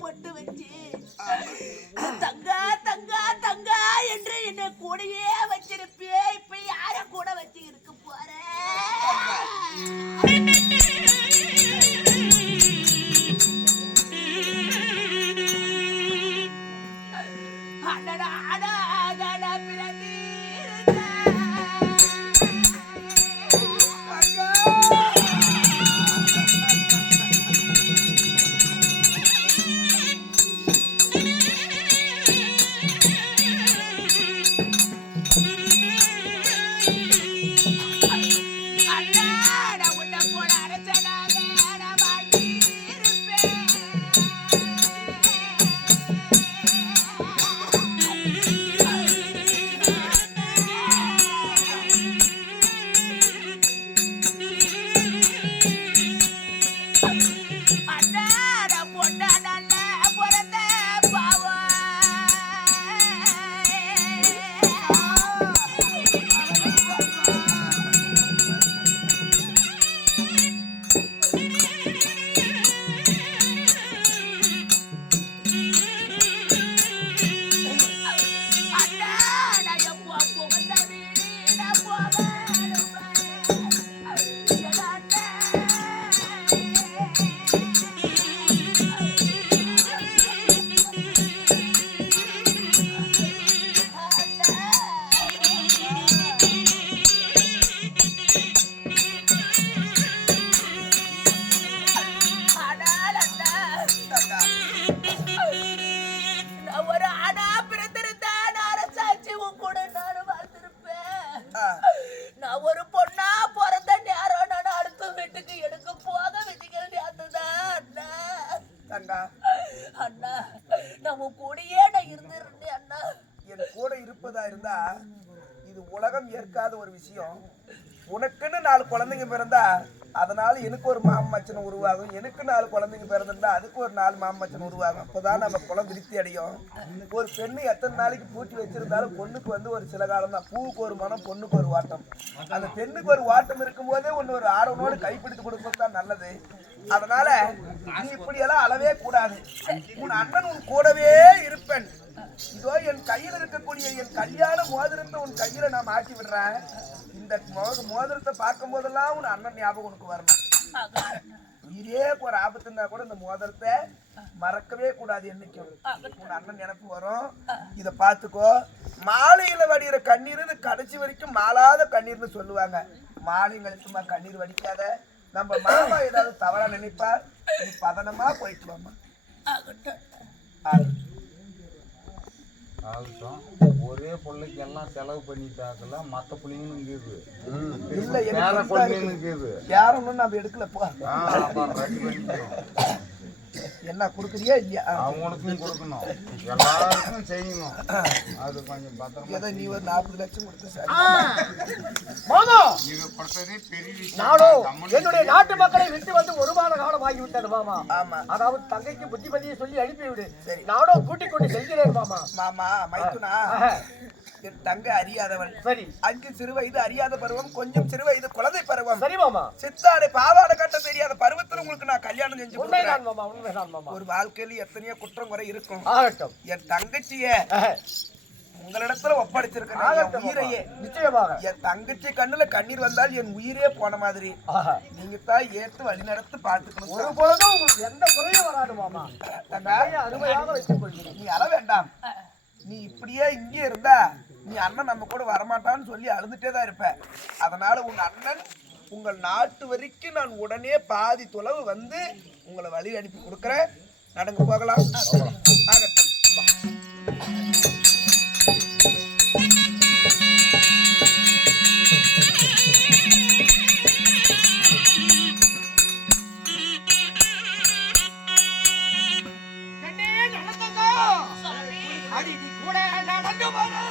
பொட்டு வச்சு தங்கா தங்கா தங்கா என்று என்ன கூடையே வச்சிருப்பியே, இப்ப யார கூட வச்சு இருக்க போற? அடடா அடா அடடா பிறந்தீ ஏற்காத ஒரு விஷயம். உனக்குன்னு 4 குழந்தைங்க பிறந்தா அதனால எனக்கு ஒரு மாமச்சன் உருவாகும், எனக்கு 4 குழந்தைங்க பிறந்திருந்தா அதுக்கு ஒரு 4 மாமச்சன் உருவாகும். அப்போதான் நம்ம குலம் திருப்தி அடையும். ஒரு பெண்ணு எத்தனை நாளைக்கு பூட்டி வச்சிருந்தாலும் பொண்ணுக்கு ஒரு சில காலம் தான். பூவுக்கு ஒரு மனம், பொண்ணுக்கு ஒரு வாட்டம். அந்த பெண்ணுக்கு ஒரு வாட்டம் இருக்கும் போதே ஒரு ஆடவனோடு கைப்பிடித்து கொடுப்பது தான் நல்லது. அதனால நீ இப்படியெல்லாம் அளவே கூடாது. உன் அண்ணன் உன் கூடவே இருப்பேன். இதோ என் கையில் இருக்கக்கூடிய என் கல்யாண மோதிரத்தை உன் கையில நான் மாட்டி விடுறேன். இந்த மோதிரத்தை பார்க்கும் போதெல்லாம் உன் அண்ணன் ஞாபகம் உனக்கு வரணும். இதே ஒரு ஆபத்துனா கூட இந்த மோதிரத்தை மறக்கவே கூடாது. என்னைக்கும் உன் அண்ணன் நினைப்பு வரும். இத பாத்துக்கோ. மாலையில வடிகிற கண்ணீர் கடைசி வரைக்கும் மாளாத கண்ணீர்னு சொல்லுவாங்க. மாலைங்களுக்கு கண்ணீர் வடிக்காத. நம்ம மாமா ஏதாவது தவறா நினைப்பார். நீ பதனமா போயிட்டு வாமா. ஆகட்டும். ஒரே பிள்ளைக்கு எல்லாம் செலவு பண்ணிட்டாக்கல, மற்ற பிள்ளைங்களும் இருக்குது. யாரும் நம்ம எடுக்கலப்பா. என்ன கொடுக்குறியா இல்லையா? அவங்களுக்கும் கொடுக்கணும், எல்லாருக்கும் செய்யணும். அது கொஞ்சம் பத்திரமா. ஏதோ நீ ஒரு 40 லட்சம் கொடுத்து சார் இது கொடுத்ததே பெரிய விஷயம். நானும் என்னுடைய நாட்டு மக்களை விட்டு வந்து 1 மாத காலம் ஆகிவிட்டது மாமா. ஆமா, அதாவது தங்கைக்கு புத்திமதியை சொல்லி அனுப்பிவிடு. நானும் கூட்டிக் கொண்டு செல்கிறேன் மாமா. மாமா மைத்துனா, என் தங்கை அறியாதவள். சரி. அங்கு சிறு வயது அறியாத பருவம், கொஞ்சம் சிறு வயது குழந்தை பருவம். சரி மாமா. சித்தாடை பாவாடை கட்ட தெரியாத பருவத்தில் உங்களுக்கு நான் கல்யாணம் செஞ்சு உண்மைதான் மாமா, உண்மைதான் மாமா. ஒரு வாழ்க்கையில எத்தனையோ குற்றம் குறை இருக்கும். ஆகட்டும். என் தங்கச்சிய உங்களிடத்துல ஒப்படைச்சிருக்கேன் உயிரையே. நிச்சயமாக. என் தங்கச்சி கண்ணுல கண்ணீர் வந்தால் என் உயிரே போன மாதிரி. நீங்க தான் ஏத்து வழி நடத்து பாத்துக்கணும். ஒரு பொழுதும் உங்களுக்கு எந்த குறையும் வராது மாமா. அருமையாக வைத்துக் கொள்கிறேன். நீ அழ வேண்டாம். நீ இப்படியே இங்கே இருந்தா நீ அண்ணன் நம்ம கூட வரமாட்டான்னு சொல்லி அழுதுட்டே தான் இருப்ப. அதனால உன் அண்ணன் உங்கள் நாட்டு வரைக்கும் நான் உடனே பாதி தொலைவு வந்து உங்களை வழி அனுப்பி கொடுக்குறேன். நடந்து போகலாம். ஆகட்டும். அடி கூட நடந்து போக